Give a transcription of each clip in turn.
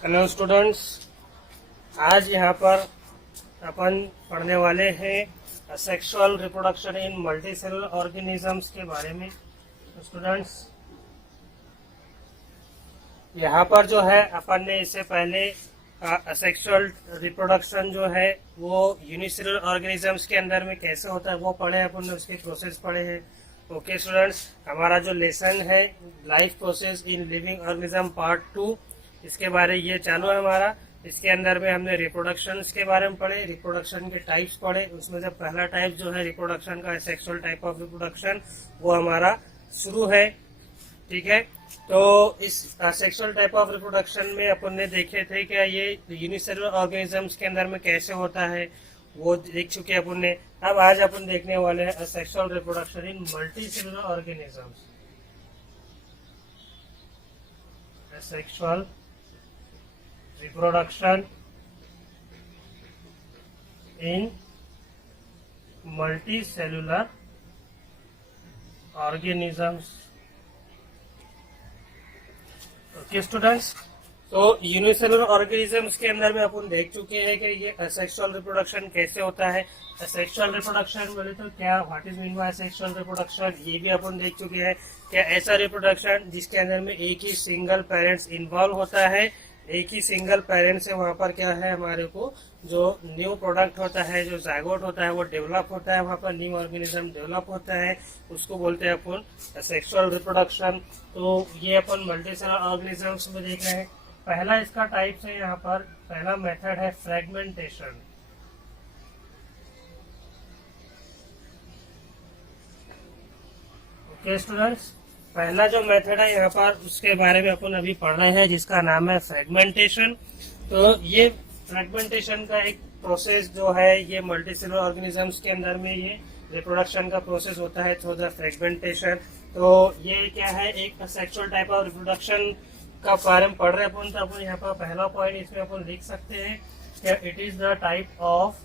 Hello students, आज यहाँ पर अपन पढ़ने वाले हैं sexual reproduction in multicellular organisms के बारे में। तो स्टूडेंट्स, यहाँ पर जो है अपन ने इससे पहले सेक्सुअल रिप्रोडक्शन जो है वो यूनिसेलुलर ऑर्गेनिजम्स के अंदर में कैसे होता है वो पढ़े, अपन ने उसके प्रोसेस पढ़े हैं। ओके स्टूडेंट्स, हमारा जो लेसन है life process in living organism part 2, इसके बारे ये चालू है हमारा। इसके अंदर में हमने रिप्रोडक्शन के बारे में पढ़े, रिप्रोडक्शन के टाइप्स पढ़े। उसमें से पहला टाइप जो है रिप्रोडक्शन का सेक्सुअल टाइप ऑफ रिप्रोडक्शन वो हमारा शुरू है। ठीक है, तो इस सेक्सुअल टाइप ऑफ रिप्रोडक्शन में अपन ने देखे थे कि ये यूनिसेलुलर ऑर्गेनिजम्स के अंदर में कैसे होता है, वो देख चुके अपन ने। अब आज अपन देखने वाले हैं sexual reproduction in multicellular organisms. Sexual reproduction in multicellular organisms। Okay students, तो यूनिसेलुलर ऑर्गेनिजम्स के अंदर में अपन देख चुके हैं कि ये असेक्सुअल रिप्रोडक्शन कैसे होता है। असेक्सुअल रिप्रोडक्शन बोले तो क्या, what is mean by sexual reproduction, ये भी अपन देख चुके हैं। क्या ऐसा रिप्रोडक्शन जिसके अंदर में एक ही सिंगल पेरेंट्स इन्वॉल्व होता है, एक ही सिंगल पेरेंट से वहाँ पर क्या है हमारे को जो न्यू प्रोडक्ट होता है, जो जायगोट होता है वो डेवलप होता है, वहाँ पर न्यू ऑर्गेनिज्म डेवलप होता है, उसको बोलते हैं अपन सेक्सुअल रिप्रोडक्शन। तो ये अपन मल्टीसेलुलर ऑर्गेनिजम्स में देख रहे हैं। पहला इसका टाइप्स है, यहाँ पर पहला मेथड है फ्रेगमेंटेशन। ओके स्टूडेंट्स, पहला जो मेथड है यहाँ पर उसके बारे में अपन अभी पढ़ रहे हैं, जिसका नाम है फ्रेगमेंटेशन। तो ये फ्रेगमेंटेशन का एक प्रोसेस जो है ये मल्टीसेलुलर ऑर्गेनिजम्स के अंदर में ये रिप्रोडक्शन का प्रोसेस होता है थ्रू द फ्रेगमेंटेशन। तो ये क्या है, एक सेक्सुअल टाइप ऑफ रिप्रोडक्शन का बारे में पढ़ रहे हैं अपन। तो अपन यहाँ पर पहला पॉइंट इसमें अपन लिख सकते हैं कि it is the type of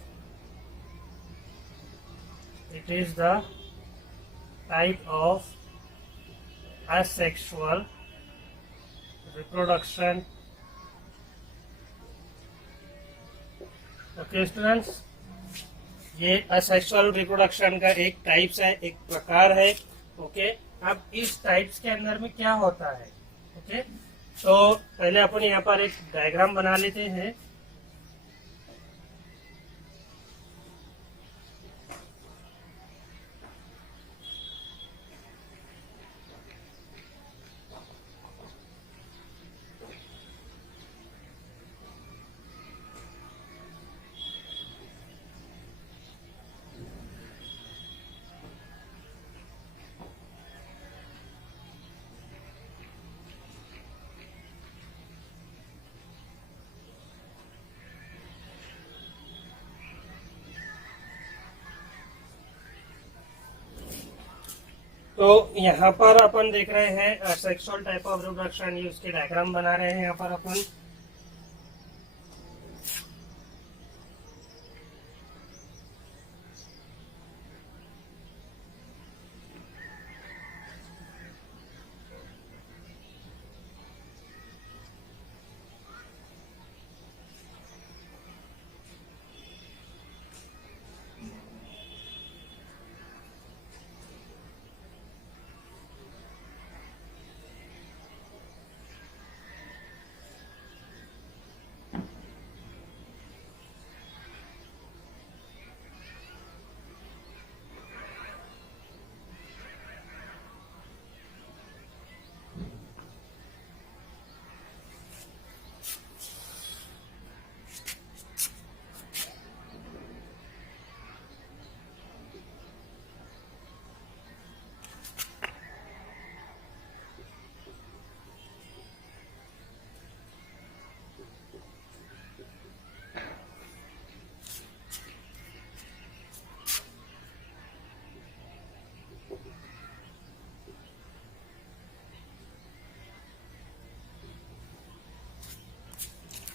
asexual reproduction। Okay students, ये असेक्सुअल रिप्रोडक्शन का एक टाइप्स है, एक प्रकार है। ओके, अब इस टाइप्स के अंदर में क्या होता है। ओके, तो पहले अपन यहाँ पर एक डायग्राम बना लेते हैं। तो यहाँ पर अपन देख रहे हैं सेक्सुअल टाइप ऑफ रिप्रोडक्शन, ये उसके डायग्राम बना रहे हैं यहाँ पर अपन।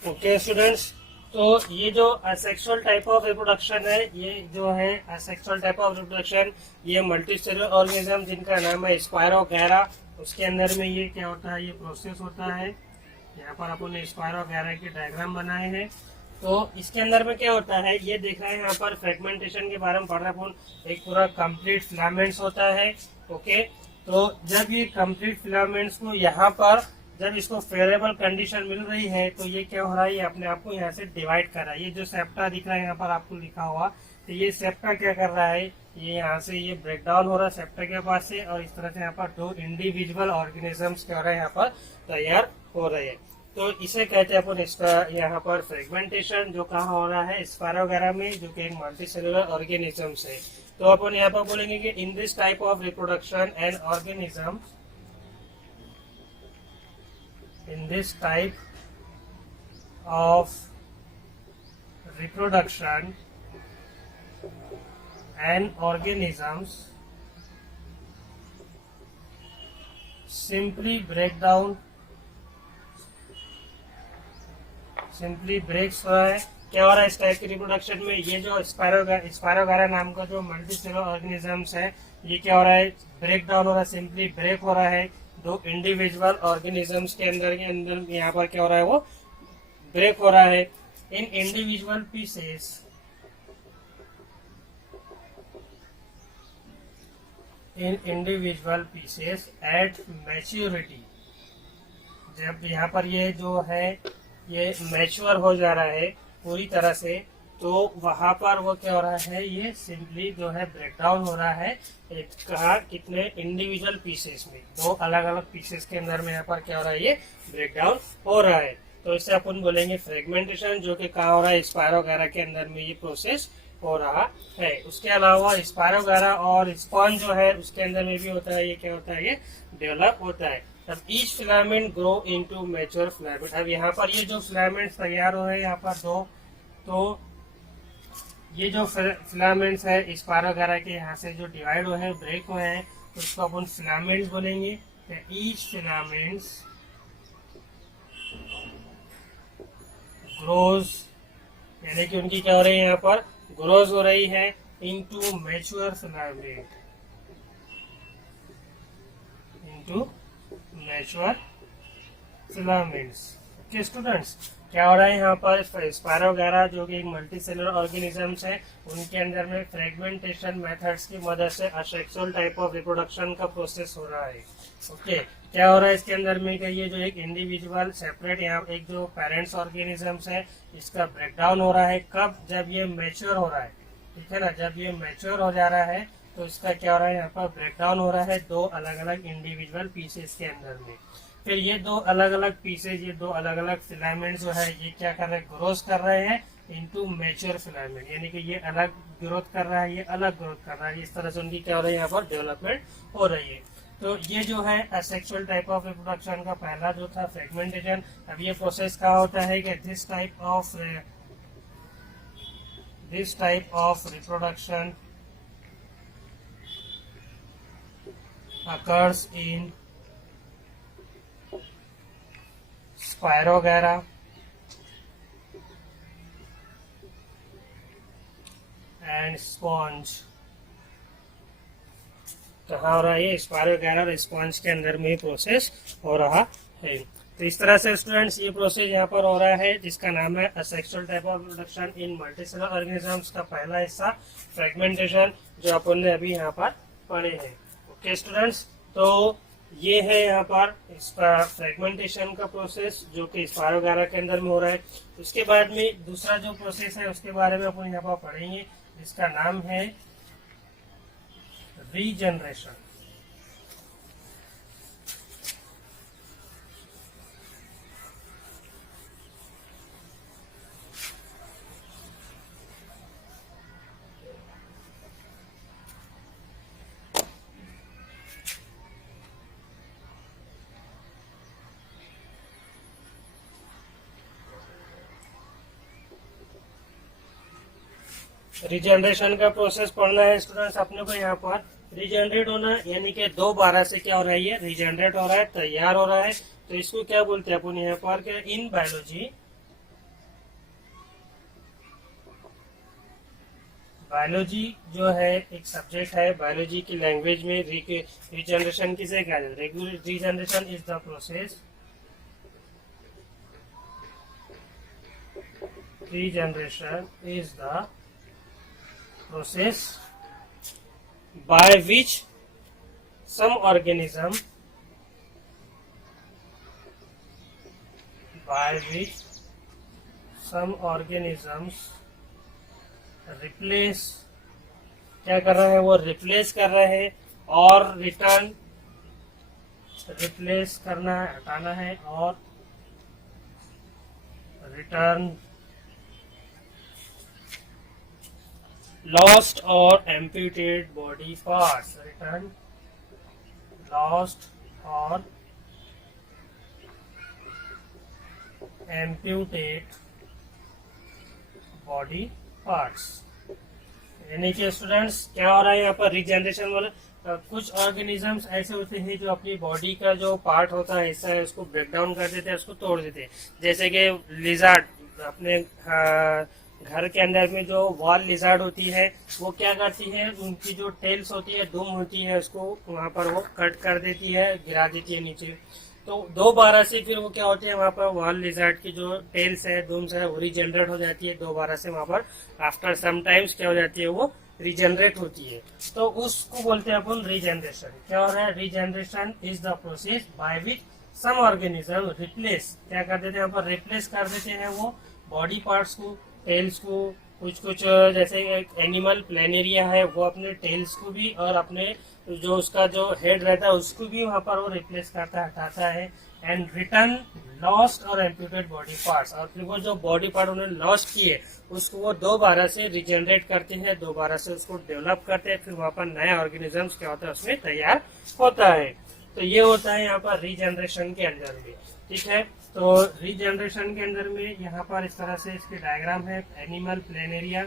ओके स्टूडेंट्स, तो ये जो असेक्सुअल टाइप ऑफ रिप्रोडक्शन है, ये जो है असेक्सुअल टाइप ऑफ रिप्रोडक्शन, ये मल्टीसेलुलर ऑर्गेनिज्म जिनका नाम है स्पायरोगैरा, उसके अंदर में ये क्या होता है, ये प्रोसेस होता है। यहाँ पर अपन ने स्पायरो गैरा की डायग्राम बनाए हैं। तो इसके अंदर में क्या होता है, ये देखा है यहाँ पर फ्रेगमेंटेशन के बारे में पढ़ रहे अपन। एक पूरा कंप्लीट फिलामेंट्स होता है। ओके, तो जब ये कंप्लीट फिलामेंट्स को यहाँ पर जब इसको फेवरेबल कंडीशन मिल रही है तो ये क्या हो रहा है, ये अपने आप को यहाँ से डिवाइड कर रहा है। ये जो सेप्टा दिख रहा है यहाँ पर आपको लिखा हुआ, तो ये सेप्टा क्या कर रहा है, ये यहाँ से ये ब्रेक डाउन हो रहा है सेप्टा के पास से, और इस तरह से यहाँ पर दो इंडिविजुअल ऑर्गेनिजम्स क्या हो रहा है यहाँ पर तैयार हो रहे हैं। तो इसे कहते हैं अपन इसका यहाँ पर फ्रेगमेंटेशन, जो कहाँ हो रहा है, स्पायरो गैरा में, जो कि एक मल्टीसेलुलर ऑर्गेनिजम्स है। तो अपन यहाँ पर बोलेंगे कि in this type of reproduction and organism, in this type of reproduction and organisms simply breaks हो रहा है। क्या हो रहा है इस टाइप के रिप्रोडक्शन में, ये जो स्पायरोगारा नाम का जो मल्टीसेलुलर ऑर्गेनिजम्स है, ये क्या हो रहा है, ब्रेक डाउन हो रहा है, सिंपली ब्रेक हो रहा है। दो इंडिविजुअल ऑर्गेनिजम्स के अंदर यहाँ पर क्या हो रहा है, वो ब्रेक हो रहा है। इन इंडिविजुअल पीसेस एट मैच्योरिटी, जब यहाँ पर ये जो है ये मैच्योर हो जा रहा है पूरी तरह से, तो वहां पर वो क्या हो रहा है, ये सिंपली जो है ब्रेक डाउन हो रहा है। कहा कितने इंडिविजुअल पीसेस में, दो अलग अलग पीसेस के अंदर में यहाँ पर क्या हो रहा है, ये ब्रेक डाउन हो रहा है। तो इससे अपन बोलेंगे फ्रेगमेंटेशन, जो कि कहाँ हो रहा है, स्पायरो गैरा के अंदर में ये प्रोसेस हो रहा है। उसके अलावा स्पायरो गैरा और स्पॉन्ज जो है उसके अंदर में भी होता है, ये क्या होता है, ये डेवलप होता है। अब each filament grow into mature filament. अब यहाँ पर ये जो फिलामेंट्स तैयार हो रहे हैं यहाँ पर दो, तो ये जो फिलामेंट्स है स्पायरो गैरा के यहाँ से जो डिवाइड हुए हैं, ब्रेक हुए हैं, तो उसको अपन फिलामेंट्स बोलेंगे। ईच फिलामेंट्स ग्रोज, यानी कि उनकी क्या हो रही है, यहाँ पर ग्रोज हो रही है into mature filament, into mature filaments. Okay students, क्या हो रहा है यहाँ पर, स्पायरो गैरा जो कि एक मल्टीसेलुलर ऑर्गेनिजम्स है, उनके अंदर में फ्रेगमेंटेशन मेथड्स की मदद से असेक्सुअल टाइप ऑफ रिप्रोडक्शन का प्रोसेस हो रहा है। ओके, क्या हो रहा है इसके अंदर में, ये जो एक इंडिविजुअल सेपरेट यहाँ एक जो पेरेंट्स ऑर्गेनिजम्स है, इसका ब्रेकडाउन हो रहा है। कब, जब ये मैच्योर हो रहा है, ठीक है ना, जब ये मैच्योर हो जा रहा है तो इसका क्या हो रहा है, यहाँ पर ब्रेकडाउन हो रहा है दो अलग अलग इंडिविजुअल पीसेस के अंदर में। फिर ये दो अलग अलग पीसेज, ये दो अलग अलग फिलामेंट जो है, ये क्या कर रहे हैं, ग्रोथ कर रहे हैं इनटू मैच्योर फिलामेंट, यानी कि ये अलग ग्रोथ कर रहा है, ये अलग ग्रोथ कर रहा है। इस तरह से उनकी क्या हो रही है, यहाँ पर डेवलपमेंट हो रही है। तो ये जो है असेक्सुअल टाइप ऑफ रिप्रोडक्शन का पहला जो था फ्रेगमेंटेशन। अब ये प्रोसेस क्या होता है कि this type of reproduction occurs in Spirogera and sponge। कहाँ हो रहा है, ये स्पायरोगैरा और स्पॉन्ज के अंदर में प्रोसेस हो रहा है। तो इस तरह से स्टूडेंट्स ये प्रोसेस यहाँ पर हो रहा है, जिसका नाम है asexual type of reproduction in multicellular organisms का पहला हिस्सा फ्रेगमेंटेशन, जो अपन ने अभी यहाँ पर पढ़े हैं। ओके स्टूडेंट्स, तो ये है यहाँ पर इसका फ्रेगमेंटेशन का प्रोसेस, जो कि स्पायरोगैरा के अंदर में हो रहा है। उसके बाद में दूसरा जो प्रोसेस है उसके बारे में अपन यहाँ पर पढ़ेंगे, जिसका नाम है रीजनरेशन। रीजनरेशन का प्रोसेस पढ़ना है स्टूडेंट्स अपने को। यहाँ पर रीजनरेट होना यानी कि दोबारा से क्या हो रहा है, ये रीजनरेट हो रहा है, तैयार हो रहा है। तो इसको क्या बोलते हैं अपन यहाँ पर कि इन बायोलॉजी जो है एक सब्जेक्ट है, बायोलॉजी की लैंग्वेज में रीजनरेशन किसे कहा जाता है, regeneration is the process regeneration is the process by which some organisms replace क्या कर रहा है, वो रिप्लेस कर रहा है और रिटर्न, रिप्लेस करना है, हटाना है, और रिटर्न लॉस्ट और amputated body parts, return lost और एम्प्यूटेड बॉडी पार्ट्स। यानी कि स्टूडेंट्स क्या हो रहा है यहाँ पर, रिजेनरेशन वाले कुछ ऑर्गेनिजम्स ऐसे होते हैं जो अपनी बॉडी का जो पार्ट होता है, हिस्सा है, उसको ब्रेक डाउन कर देते हैं, उसको तोड़ देते हैं। जैसे कि लिजार्ड, अपने घर के अंदर में जो वॉल लिजार्ड होती है वो क्या करती है, उनकी जो टेल्स होती है, दुम होती है, उसको वहां पर वो कट कर देती है, गिरा देती है नीचे। तो दोबारा से फिर वो क्या होती है, वहां पर वॉल लिजार्ड की जो टेल्स है, दुम्स है, वो रिजेनरेट हो जाती है दोबारा से, वहां पर आफ्टर सम टाइम्स क्या हो जाती है, वो रिजेनरेट होती है। तो उसको बोलते हैं अपन रीजनरेशन। क्या हो रहा है, regeneration is the process by which some organism replace, क्या कर देते हैं, यहाँ पर रिप्लेस कर देते हैं वो बॉडी पार्ट्स को, टेल्स को। कुछ जैसे एक एनिमल प्लेनेरिया है, वो अपने टेल्स को भी और अपने जो उसका जो हेड रहता है उसको भी वहां पर वो रिप्लेस करता है, हटाता है। एंड रिटर्न लॉस्ट और एम्प्यूटेड बॉडी पार्ट्स, और फिर वो जो बॉडी पार्ट उन्होंने लॉस्ट किए उसको वो दोबारा से रिजेनरेट करते हैं, दोबारा से उसको डेवलप करते हैं, फिर वहां पर नया ऑर्गेनिजम्स क्या होता है उसमें तैयार होता है। तो ये होता है यहाँ पर रीजनरेशन के अंदर में, ठीक है। तो रीजनरेशन के अंदर में यहाँ पर इस तरह से इसके डायग्राम है, एनिमल प्लेनेरिया,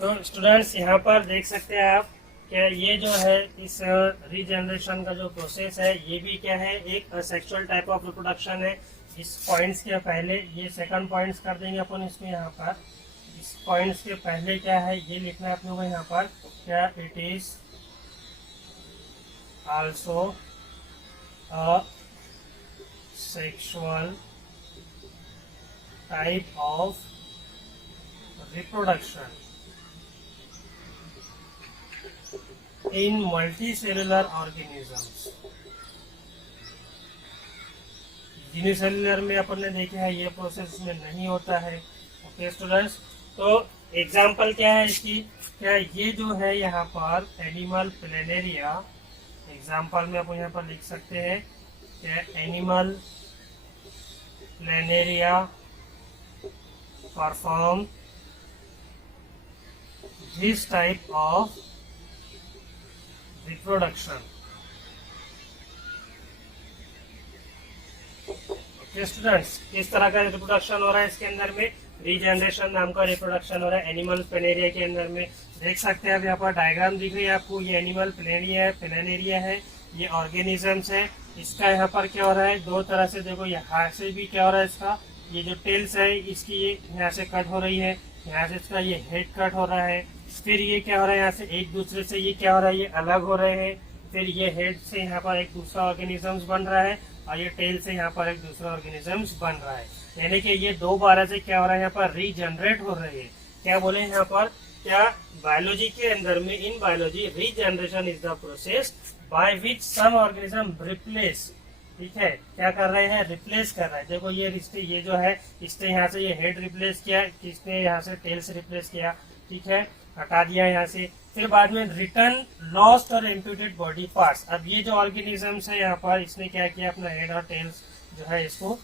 तो स्टूडेंट्स यहाँ पर देख सकते हैं आप कि ये जो है इस रीजनरेशन का जो प्रोसेस है, ये भी क्या है, एक सेक्सुअल टाइप ऑफ रिप्रोडक्शन है। इस पॉइंट्स के पहले ये सेकंड पॉइंट्स कर देंगे अपन इसको यहाँ पर। इस पॉइंट्स के पहले क्या है ये लिखना है अपने को यहाँ पर, क्या it is also a sexual type of reproduction in multicellular organisms। Unicellular में अपन ने देखा है ये प्रोसेस में नहीं होता है। ओके स्टूडेंट्स, तो एग्जांपल क्या है इसकी, क्या ये जो है यहाँ पर एनिमल प्लेनेरिया, एग्जांपल में अपन यहाँ पर लिख सकते हैं क्या animal planaria perform this type of reproduction। Students किस तरह का रिप्रोडक्शन हो रहा है इसके अंदर में, रीजनरेशन नाम का रिप्रोडक्शन हो रहा है एनिमल प्लेनेरिया के अंदर में। देख सकते हैं अब यहाँ पर डायग्राम दिख रही है आपको, ये एनिमल प्लेनेरिया है, ये ऑर्गेनिजम्स है। इसका यहाँ पर क्या हो रहा है, दो तरह से देखो, यहाँ से भी क्या हो रहा है इसका, ये जो टेल्स है इसकी ये यहाँ से कट हो रही है, यहाँ से इसका ये हेड कट हो रहा है। फिर ये क्या हो रहा है, यहाँ से एक दूसरे से ये क्या हो रहा है, ये अलग हो रहे हैं। फिर ये हेड से यहाँ पर एक दूसरा ऑर्गेनिजम्स बन रहा है और ये टेल से यहाँ पर एक दूसरा ऑर्गेनिजम्स बन रहा है। यानी कि ये दोबारा से क्या हो रहा है, यहाँ पर रीजनरेट हो रही है। क्या बोले यहाँ पर, क्या बायोलॉजी के अंदर में, in biology regeneration is the process by which some organism replace, ठीक है, क्या कर रहे हैं, रिप्लेस कर रहा है। देखो ये रिश्ते, ये जो है इसने यहाँ से ये हेड रिप्लेस किया, इसने यहाँ से टेल से रिप्लेस किया, ठीक है, हटा दिया यहाँ से। फिर बाद में रिटर्न लॉस्ट और इम्प्यूटेड बॉडी पार्ट्स। अब ये जो ऑर्गेनिजम्स है यहाँ पर, इसने क्या किया, अपना हेड और टेल्स जो है इसको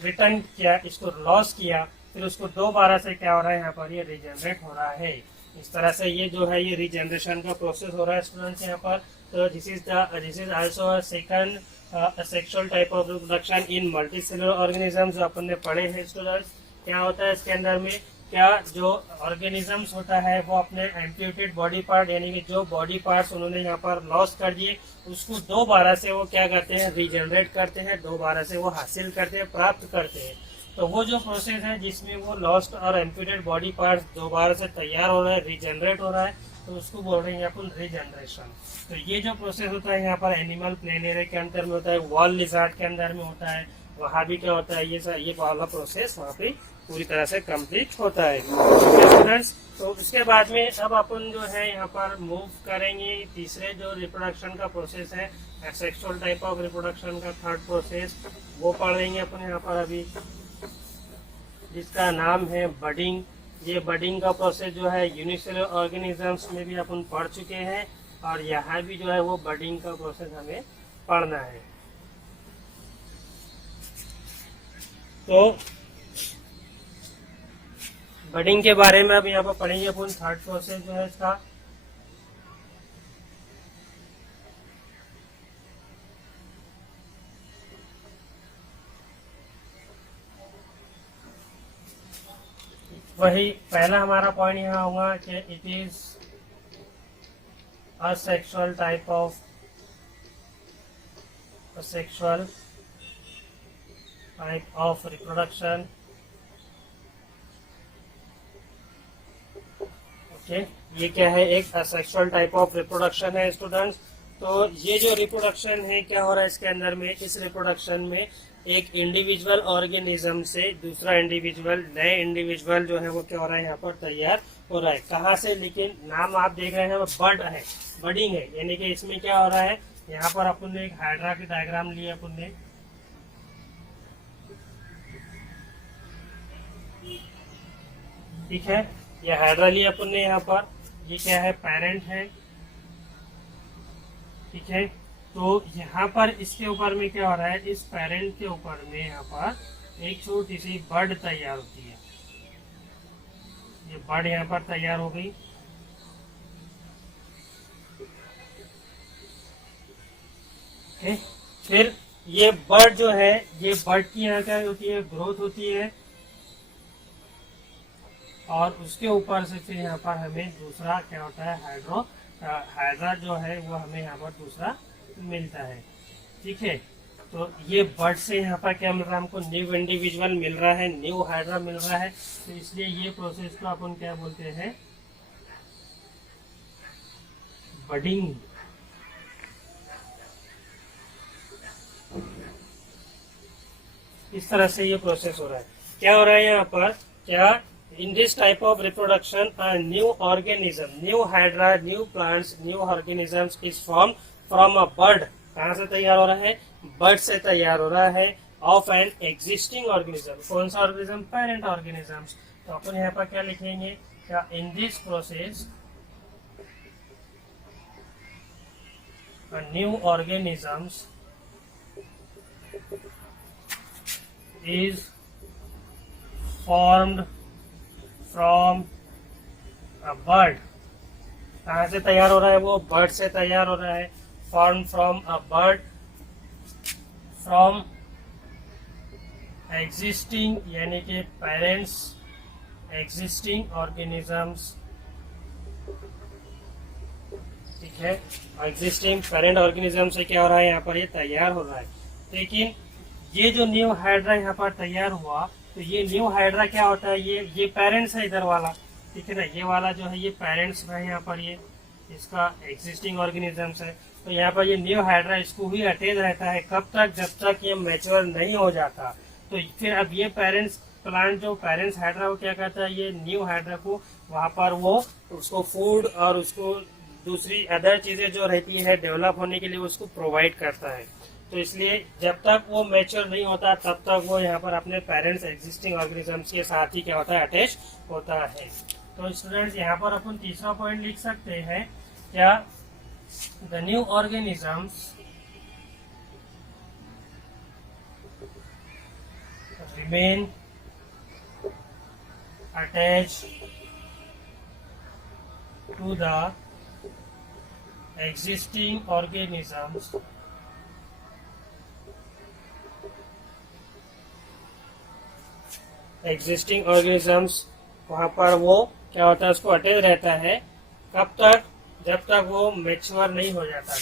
रिटर्न किया, इसको लॉस किया, फिर उसको दोबारा से क्या हो रहा है, यहाँ पर ये रीजनरेट हो रहा है। इस तरह से ये जो है ये रीजनरेशन का प्रोसेस हो रहा है स्टूडेंट्स यहाँ पर। तो this is also a second sexual type of reproduction in multicellular organism जो अपन ने पढ़े हैं स्टूडेंट्स। क्या होता है इसके अंदर में, क्या जो ऑर्गेनिजम्स होता है वो अपने एम्प्यूटेड बॉडी पार्ट, यानी कि जो बॉडी पार्ट्स उन्होंने यहाँ पर लॉस कर दिए, उसको दोबारा से वो क्या करते हैं, रीजनरेट करते हैं, दोबारा से वो हासिल करते हैं, प्राप्त करते हैं। तो वो जो प्रोसेस है जिसमें वो लॉस्ट और एम्प्यूटेड बॉडी पार्ट्स दोबारा से तैयार हो रहा है, रीजनरेट हो रहा है, तो उसको बोल रहे हैं अपन रीजनरेशन। तो ये जो प्रोसेस होता है यहाँ पर एनिमल प्लेनेरिया के अंदर में होता है, वॉल लिजार्ड के अंदर में होता है, वहाँ भी क्या होता है, ये वाला प्रोसेस वहाँ पे पूरी तरह से कंप्लीट होता है स्टूडेंट्स। तो इसके बाद में अब अपन जो है यहाँ पर मूव करेंगे तीसरे जो रिप्रोडक्शन का प्रोसेस है, सेक्सुअल टाइप ऑफ रिप्रोडक्शन का थर्ड प्रोसेस, वो पढ़ेंगे अपन यहाँ पर अभी, जिसका नाम है बडिंग। ये बडिंग का प्रोसेस जो है यूनिसेलुलर ऑर्गेनिजम्स में भी अपन पढ़ चुके हैं और यहाँ भी जो है वो बडिंग का प्रोसेस हमें पढ़ना है। तो बडिंग के बारे में अब यहाँ पर पढ़ेंगे अपन, थर्ड प्रोसेस जो है इसका। वही पहला हमारा पॉइंट यहाँ होगा कि it is a sexual type of reproduction. Okay, ये क्या है, एक असेक्सुअल टाइप ऑफ रिप्रोडक्शन है स्टूडेंट्स। तो ये जो रिप्रोडक्शन है क्या हो रहा है इसके अंदर में, इस रिप्रोडक्शन में एक इंडिविजुअल ऑर्गेनिज्म से दूसरा इंडिविजुअल, नए इंडिविजुअल जो है वो क्या हो रहा है यहाँ पर तैयार हो रहा है। कहाँ से, लेकिन नाम आप देख रहे हैं वो बड है, बडिंग है, यानी कि इसमें क्या हो रहा है, यहाँ पर अपन ने एक हाइड्रा की डायग्राम ली अपन ने, ठीक है, ये हाइड्रा लिया अपन ने यहाँ पर, ये क्या है, पेरेंट है, ठीक है। तो यहाँ पर इसके ऊपर में क्या हो रहा है, इस पेरेंट के ऊपर में यहाँ पर एक छोटी सी बर्ड तैयार होती है। ये बर्ड यहाँ पर तैयार हो गई, ओके। फिर ये बर्ड जो है, ये बर्ड की यहाँ क्या होती है, ग्रोथ होती है और उसके ऊपर से फिर यहाँ पर हमें दूसरा क्या होता है, हाइड्रा जो है वो हमें यहाँ पर दूसरा मिलता है, ठीक है। तो ये बर्ड से यहाँ पर क्या मिल रहा है हमको, न्यू इंडिविजुअल मिल रहा है, न्यू हाइड्रा मिल रहा है। तो इसलिए ये प्रोसेस को अपन क्या बोलते हैं, बडिंग। इस तरह से ये प्रोसेस हो रहा है। क्या हो रहा है यहाँ पर, क्या in this type of reproduction a new organism, new hydra, new plants, new organisms is formed from a bird। कहाँ से तैयार हो रहा है, बर्ड से तैयार हो रहा है, of an existing organism। कौन सा ऑर्गेनिज्म, पेरेंट ऑर्गेनिजम्स। तो अपन यहाँ पर क्या लिखेंगे, क्या in this process a new organisms is formed from a bird. कहाँ से तैयार हो रहा है, वो बर्ड से तैयार हो रहा है, form from a bird, from existing यानी कि पेरेंट्स एग्जिस्टिंग ऑर्गेनिजम्स, ठीक है। एग्जिस्टिंग पेरेंट ऑर्गेनिज्म से क्या हो रहा है, यहाँ पर ये तैयार हो रहा है। लेकिन ये जो न्यू हाइड्रा यहाँ पर तैयार हुआ, तो ये न्यू हाइड्रा क्या होता है, ये पेरेंट्स है इधर वाला, ठीक है ना। ये वाला जो है ये पेरेंट्स है, यहाँ पर ये इसका एग्जिस्टिंग ऑर्गेनिजम्स है। तो यहाँ पर ये न्यू हाइड्रा इसको ही अटैच रहता है, कब तक, जब तक ये मैच्योर नहीं हो जाता। तो फिर अब ये पेरेंट्स प्लांट जो पेरेंट्स हाइड्रा को क्या करता है, ये न्यू हाइड्रा को वहां पर वो उसको फूड और उसको दूसरी अदर चीजें जो रहती है डेवलप होने के लिए उसको प्रोवाइड करता है। तो इसलिए जब तक वो मैच्योर नहीं होता तब तक वो यहाँ पर अपने पेरेंट्स एग्जिस्टिंग ऑर्गेनिजम्स के साथ ही क्या होता है, अटैच होता है। तो स्टूडेंट्स यहाँ पर अपन तीसरा पॉइंट लिख सकते हैं क्या, the new organisms remain attach to the existing organisms वहां पर वो क्या होता है, उसको अटैच रहता है, कब तक, जब तक वो मैच्योर नहीं हो जाता,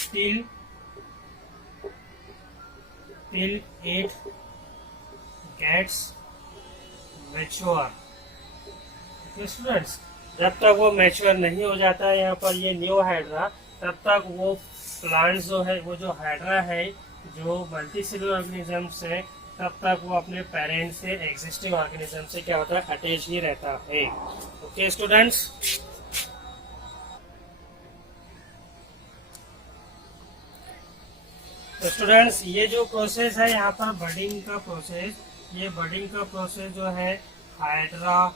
till it gets mature। Students, जब तक वो मैच्योर नहीं हो जाता है यहाँ पर ये न्यू हाइड्रा, तब तक वो प्लांट्स जो है, वो जो हाइड्रा है, जो मल्टीसेलुलर ऑर्गेनिज्म है, तब तक वो अपने पेरेंट से एग्जिस्टिंग ऑर्गेनिज्म से क्या होता है, अटैच ही रहता है। ओके स्टूडेंट्स, तो स्टूडेंट्स ये जो प्रोसेस है यहाँ पर बडिंग का प्रोसेस, ये बडिंग का प्रोसेस जो है hydra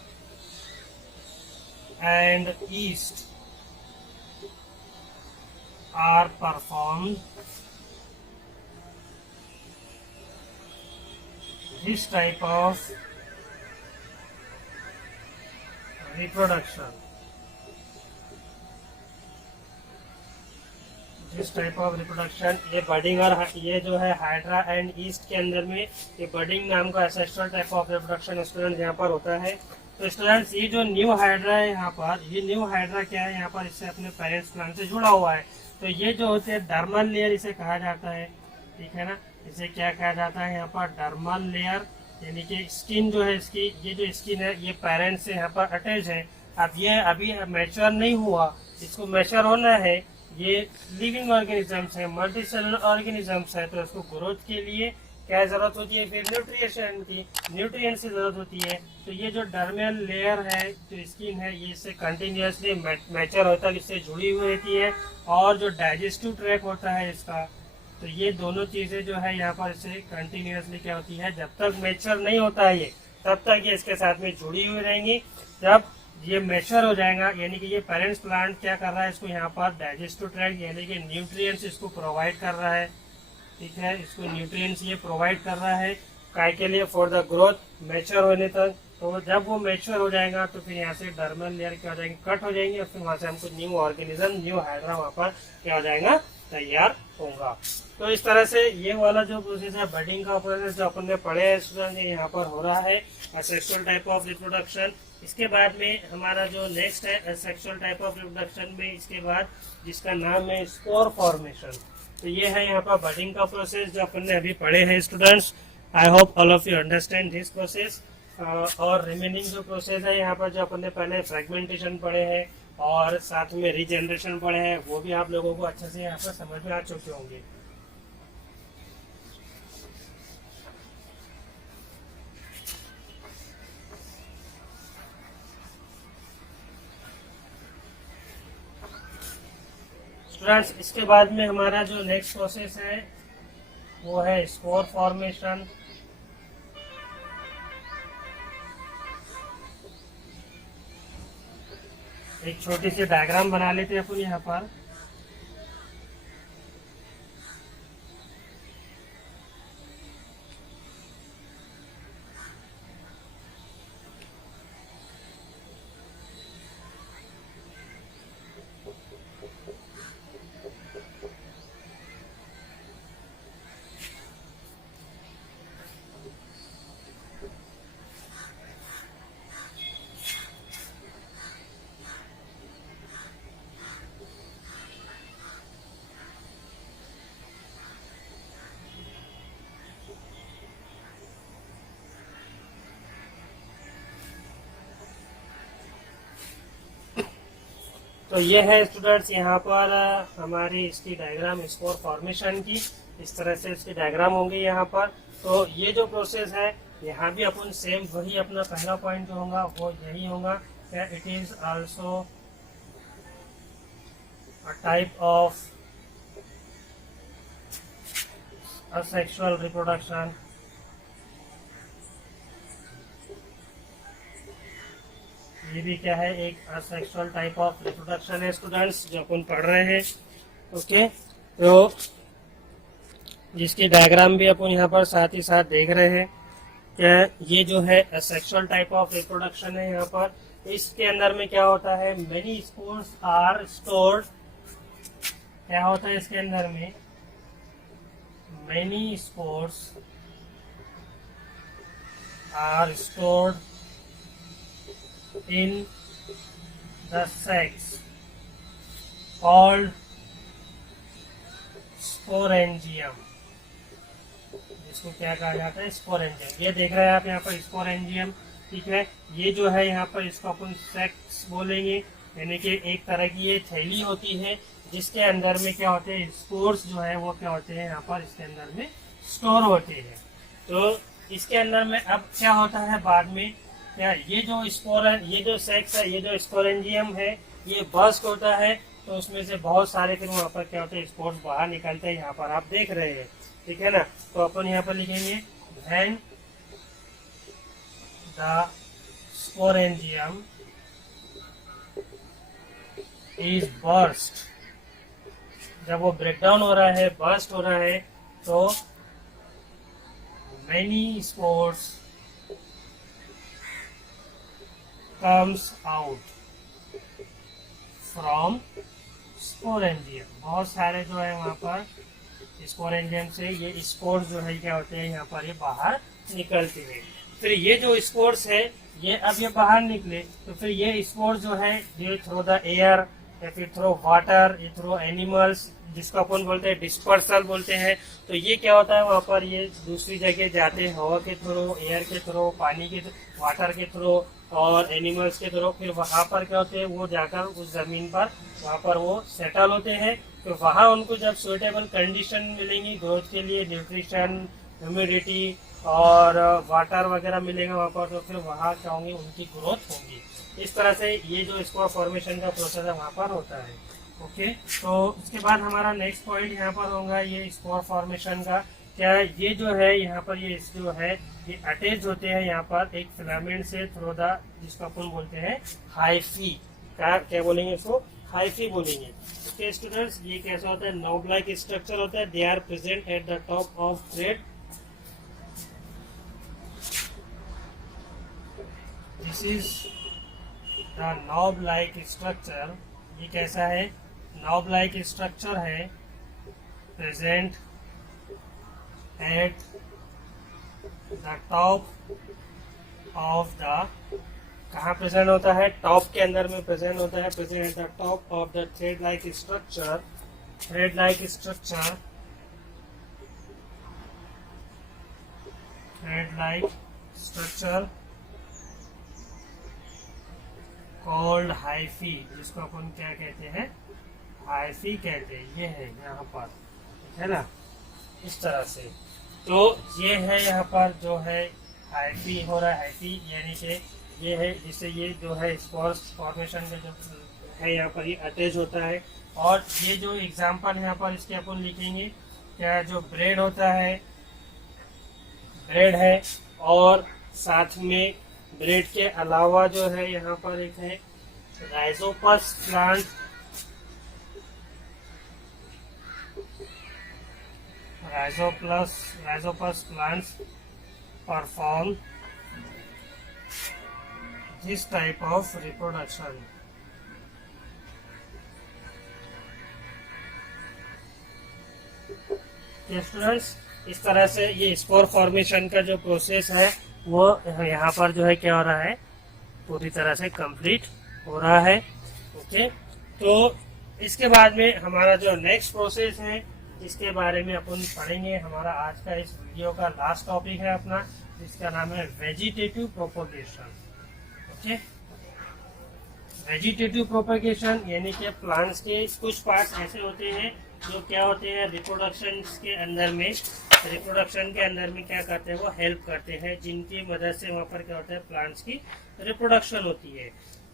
and east are performed, this type of reproduction, ये बडिंग और ये जो है हाइड्रा एंड ईस्ट के अंदर में ये बडिंग नाम का asexual type of reproduction student यहाँ पर होता है। तो स्टूडेंट्स ये जो न्यू हाइड्रा है यहाँ पर, ये न्यू हाइड्रा क्या है, यहाँ पर इससे अपने पेरेंट्स प्लांट से जुड़ा हुआ है। तो ये जो होते हैं डर्मल लेयर इसे कहा जाता है, ठीक है ना। इसे क्या कहा जाता है यहाँ पर, डर्मल लेयर, यानी कि स्किन जो है इसकी, ये जो स्किन है ये पेरेंट्स से यहाँ पर अटैच है। अब ये अभी मैच्योर नहीं हुआ, इसको मैच्योर होना है। ये लिविंग ऑर्गेनिजम्स है, मल्टी सेलुलर ऑर्गेनिजम्स है, तो इसको ग्रोथ के लिए क्या जरूरत होती है, फिर न्यूट्रिएशन की, न्यूट्रिएंट्स की जरूरत होती है। तो ये जो डर्मल लेयर है, जो स्किन है, ये इससे कंटिन्यूसली मैच्योर होता है, इससे जुड़ी हुई रहती है। और जो डाइजेस्टिव ट्रैक होता है इसका, तो ये दोनों चीजें जो है यहाँ पर इससे कंटिन्यूसली क्या होती है, जब तक मैच्योर नहीं होता है ये, तब तक ये इसके साथ में जुड़ी हुई रहेंगी। जब ये मैच्योर हो जाएगा, यानी कि ये पेरेंट्स प्लांट क्या कर रहा है, इसको यहाँ पर डाइजेस्टिव ट्रैक यानी कि न्यूट्रिएंट्स इसको प्रोवाइड कर रहा है, ठीक है। इसको न्यूट्रिएंट्स ये प्रोवाइड कर रहा है काय के लिए, फॉर द ग्रोथ, मैच्योर होने तक। तो जब वो मैच्योर हो जाएगा तो फिर यहाँ से डर्मल लेयर क्या हो जाएंगे, कट हो जाएंगे, और फिर वहां से हमको न्यू ऑर्गेनिज्म, न्यू हाइड्रा वहां पर क्या हो जाएगा, तैयार होगा। तो इस तरह से ये वाला जो प्रोसेस है बडिंग का प्रोसेस जो अपन ने पढ़े हैं स्टूडेंट, ये यहाँ पर हो रहा है सेक्सुअल टाइप ऑफ रिप्रोडक्शन। इसके बाद में हमारा जो नेक्स्ट है सेक्सुअल टाइप ऑफ रिप्रोडक्शन में, इसके बाद जिसका नाम है स्पोर फॉर्मेशन। तो ये है यहाँ पर बडिंग का प्रोसेस जो अपन ने अभी पढ़े हैं students. I hope all of you understand this process. और रिमेनिंग जो प्रोसेस है यहाँ पर जो अपन ने पहले फ्रेगमेंटेशन पढ़े हैं और साथ में रीजनरेशन पढ़े हैं, वो भी आप लोगों को अच्छे से यहाँ पर समझ में आ चुके होंगे। स्टूडेंट्स इसके बाद में हमारा जो नेक्स्ट प्रोसेस है वो है स्पोर फॉर्मेशन। एक छोटी सी डायग्राम बना लेते हैं अपन यहाँ पर। तो ये है स्टूडेंट्स यहाँ पर हमारी इसकी डायग्राम स्पोर फॉर्मेशन की, इस तरह से इसकी डायग्राम होंगी यहाँ पर। तो ये जो प्रोसेस है यहाँ भी अपन सेम वही अपना पहला पॉइंट जो होगा वो यही होगा, it is also a type of asexual reproduction। ये भी क्या है, एक असेक्सुअल टाइप ऑफ रिप्रोडक्शन है स्टूडेंट्स जो अपन पढ़ रहे हैं। ओके, तो जिसकी डायग्राम भी अपन यहाँ पर साथ ही साथ देख रहे हैं। क्या ये जो है असेक्सुअल टाइप ऑफ रिप्रोडक्शन है यहाँ पर, इसके अंदर में क्या होता है, मेनी स्पोर्स आर स्टोर्ड। क्या होता है इसके अंदर में, many spores are stored in the sacs called sporangium, जिसको क्या कहा जाता है, स्पोरेंजियम। ये देख रहे हैं आप यहाँ पर स्पोरेंजियम, ठीक है। ये जो है यहाँ पर इसको अपन सेक्स बोलेंगे, यानी कि एक तरह की ये थैली होती है जिसके अंदर में क्या होते हैं, स्पोर्स जो है वो क्या होते हैं यहाँ पर इसके अंदर में स्टोर होते हैं। तो इसके अंदर में अब क्या होता है बाद में, क्या ये जो स्पोर, ये जो सेक्स है, ये जो स्पोरेंजियम है, ये बर्स्ट होता है तो उसमें से बहुत सारे फिर वहाँ पर क्या होते हैं, स्पोर्स बाहर निकलते हैं, यहाँ पर आप देख रहे हैं, ठीक है ना। तो अपन यहाँ पर लिखेंगे when the sporangium is burst, जब वो ब्रेकडाउन हो रहा है, बर्स्ट हो रहा है, तो many spores comes out from sporangium. बहुत सारे जो है वहां पर स्पोरेंजियम से ये स्पोर्स जो है क्या होते हैं यहाँ पर, ये बाहर निकलते हैं। फिर ये जो स्पोर्स है ये अब ये बाहर निकले तो फिर ये स्पोर्स जो है ये थ्रू द एयर या फिर थ्रू वाटर, ये थ्रू एनिमल्स, जिसको अपन बोलते हैं डिस्पर्सल बोलते हैं। तो ये क्या होता है वहाँ पर, ये दूसरी जगह जाते हैं हवा के थ्रू, एयर के थ्रू, पानी के, वाटर के थ्रू और एनिमल्स के थ्रू। फिर वहाँ पर क्या होते हैं, वो जाकर उस जमीन पर वहाँ पर वो सेटल होते हैं। तो वहाँ उनको जब सुइटेबल कंडीशन मिलेंगी ग्रोथ के लिए, न्यूट्रिशन, ह्यूमिडिटी और वाटर वगैरह मिलेगा वहाँ पर, तो फिर वहाँ क्या होंगी, उनकी ग्रोथ होगी। इस तरह से ये जो स्पोर फॉर्मेशन का प्रोसेस है वहाँ पर होता है। ओके, तो उसके बाद हमारा नेक्स्ट पॉइंट यहाँ पर होगा ये स्पोर फॉर्मेशन का। क्या ये जो है यहाँ पर, ये जो है ये अटैच होते हैं यहाँ पर एक फिलामेंट से थ्रू द, जिसको अपन बोलते हैं हाइफी। क्या बोलेंगे इसको, हाइफी बोलेंगे। ओके स्टूडेंट्स, ये कैसा होता है, नॉब लाइक स्ट्रक्चर होता है। They are present at the top of thread. This is the knob like structure. ये कैसा है, नॉब लाइक स्ट्रक्चर है, present at the top of the, कहाँ प्रेजेंट होता है, टॉप के अंदर में प्रेजेंट होता है, present at the top of the thread like structure. Thread like structure, thread like structure called hyphae, जिसको अपन क्या कहते हैं, हाइफी कहते हैं। ये है यहाँ पर, ठीक है ना, इस तरह से। तो ये है यहाँ पर जो है हाइफी हो रहा है, हाइफी यानी कि ये है जिससे ये जो है स्पोर्स फॉर्मेशन का जो है यहाँ पर ये अटैच होता है। और ये जो एग्जाम्पल यहाँ पर इसके अपन लिखेंगे, क्या जो ब्रेड होता है, ब्रेड है, और साथ में ब्रेड के अलावा जो है यहाँ पर एक है Rhizopus plant. Rhizopus plants perform this type of reproduction. Students, इस तरह से ये स्पोर फॉर्मेशन का जो प्रोसेस है वो यहाँ पर जो है क्या हो रहा है, पूरी तरह से कंप्लीट हो रहा है। ओके, तो इसके बाद में हमारा जो नेक्स्ट प्रोसेस है जिसके बारे में अपन पढ़ेंगे, हमारा आज का इस वीडियो का लास्ट टॉपिक है अपना, जिसका नाम है vegetative propagation. Okay, vegetative propagation यानी कि प्लांट्स के कुछ पार्ट्स ऐसे होते हैं जो क्या होते हैं रिप्रोडक्शन के अंदर में क्या करते हैं, वो हेल्प करते हैं, जिनकी मदद से वहाँ पर क्या होता है प्लांट्स की रिप्रोडक्शन होती है।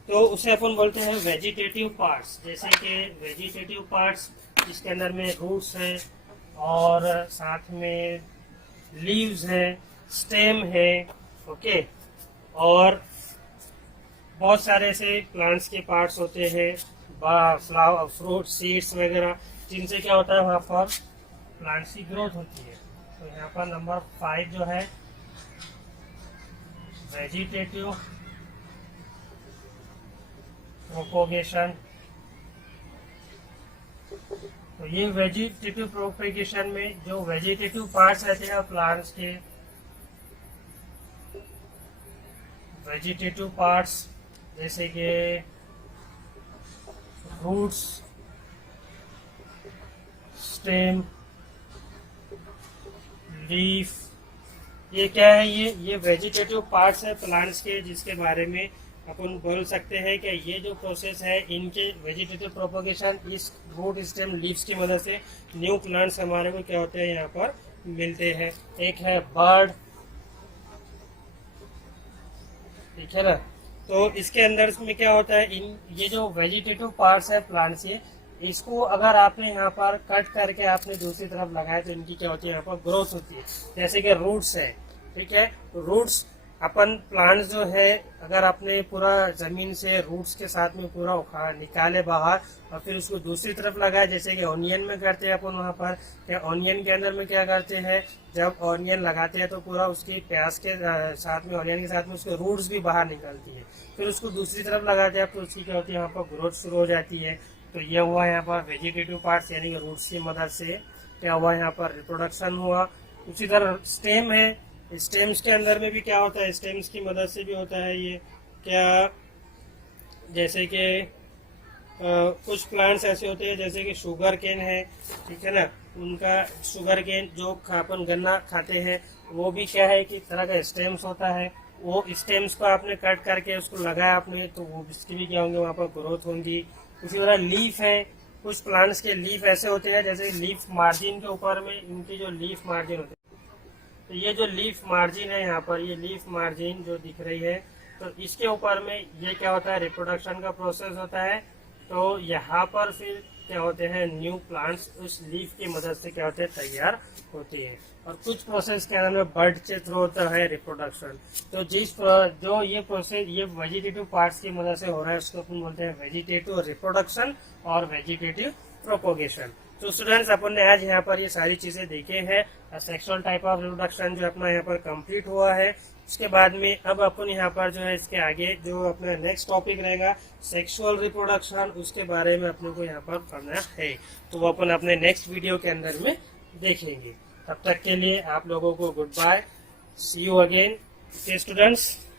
तो उसे अपन बोलते हैं वेजिटेटिव पार्ट्स। जैसे कि वेजिटेटिव पार्ट्स जिसके अंदर में रूट्स है और साथ में लीव्स है, स्टेम है, ओके, और बहुत सारे ऐसे प्लांट्स के पार्ट्स होते हैं, फ्लावर, फ्रूट, सीड्स वगैरह, जिनसे क्या होता है वहाँ पर प्लांट्स की ग्रोथ होती है। तो यहाँ पर नंबर 5 जो है वेजिटेटिव प्रोपोगेशन। तो ये वेजिटेटिव प्रोपेगेशन में जो वेजिटेटिव पार्ट्स रहते हैं प्लांट्स के, वेजिटेटिव पार्ट्स जैसे कि रूट्स, स्टेम, लीफ, ये क्या है, ये वेजिटेटिव पार्ट्स है प्लांट्स के, जिसके बारे में अपन बोल सकते हैं कि ये जो प्रोसेस है इनके वेजिटेटिव प्रोपोगेशन, इस रूट, स्टेम, लीव्स की मदद से न्यू प्लांट्स हमारे को क्या होते हैं यहाँ पर मिलते हैं। एक है बर्ड, ठीक है ना। तो इसके अंदर में क्या होता है, ये जो वेजिटेटिव पार्ट्स है प्लांट्स के, इसको अगर आपने यहाँ पर कट करके आपने दूसरी तरफ लगाया तो इनकी क्या होती है, यहाँ पर ग्रोथ होती है। जैसे कि रूट्स है, ठीक है, रूट्स अपन प्लांट्स जो है अगर आपने पूरा जमीन से रूट्स के साथ में पूरा उखाड़ निकाले बाहर और फिर उसको दूसरी तरफ लगाए, जैसे कि ऑनियन में करते हैं अपन, वहाँ पर क्या ऑनियन के अंदर में क्या करते हैं, जब ऑनियन लगाते हैं तो पूरा उसकी प्याज के साथ में, ऑनियन के साथ में उसके रूट्स भी बाहर निकलती है, फिर उसको दूसरी तरफ लगाते हैं तो उसकी क्या होती है, यहाँ पर ग्रोथ शुरू हो जाती है। तो ये हुआ यहाँ पर वेजिटेटिव पार्ट्स यानी कि रूट्स की मदद से क्या हुआ, यहाँ पर रिप्रोडक्शन हुआ। उसी तरह स्टेम है, स्टेम्स के अंदर में भी क्या होता है, स्टेम्स की मदद से भी होता है ये क्या, जैसे कि कुछ प्लांट्स ऐसे होते हैं जैसे कि शुगर केन है, ठीक है ना, उनका शुगर केन जो अपन गन्ना खाते हैं वो भी क्या है कि तरह का स्टेम्स होता है। वो स्टेम्स को आपने कट करके उसको लगाया आपने तो वो इसकी भी क्या होंगे, वहाँ पर ग्रोथ होंगी। उसी तरह लीफ है, कुछ प्लांट्स के लीफ ऐसे होते हैं जैसे लीफ मार्जिन के ऊपर में इनकी जो लीफ मार्जिन होते हैं, तो ये जो लीफ मार्जिन है यहाँ पर, ये लीफ मार्जिन जो दिख रही है, तो इसके ऊपर में ये क्या होता है, रिप्रोडक्शन का प्रोसेस होता है। तो यहाँ पर फिर क्या होते हैं, न्यू प्लांट्स उस लीफ की मदद से क्या होते हैं, तैयार होते हैं। और कुछ प्रोसेस के अंदर में बर्ड के थ्रू होता है रिप्रोडक्शन। तो जो ये प्रोसेस ये वेजिटेटिव पार्ट्स की मदद से हो रहा है उसको अपन बोलते हैं वेजिटेटिव रिप्रोडक्शन और वेजिटेटिव प्रोपोगेशन। तो स्टूडेंट्स अपन ने आज यहाँ पर ये सारी चीजें देखे हैं। सेक्सुअल टाइप ऑफ रिप्रोडक्शन जो अपना यहाँ पर कंप्लीट हुआ है, उसके बाद में अब अपन यहाँ पर जो है इसके आगे जो अपना नेक्स्ट टॉपिक रहेगा सेक्सुअल रिप्रोडक्शन, उसके बारे में अपने को यहाँ पर पढ़ना है। तो वो अपन अपने नेक्स्ट वीडियो के अंदर में देखेंगे। तब तक के लिए आप लोगों को goodbye, see you again students.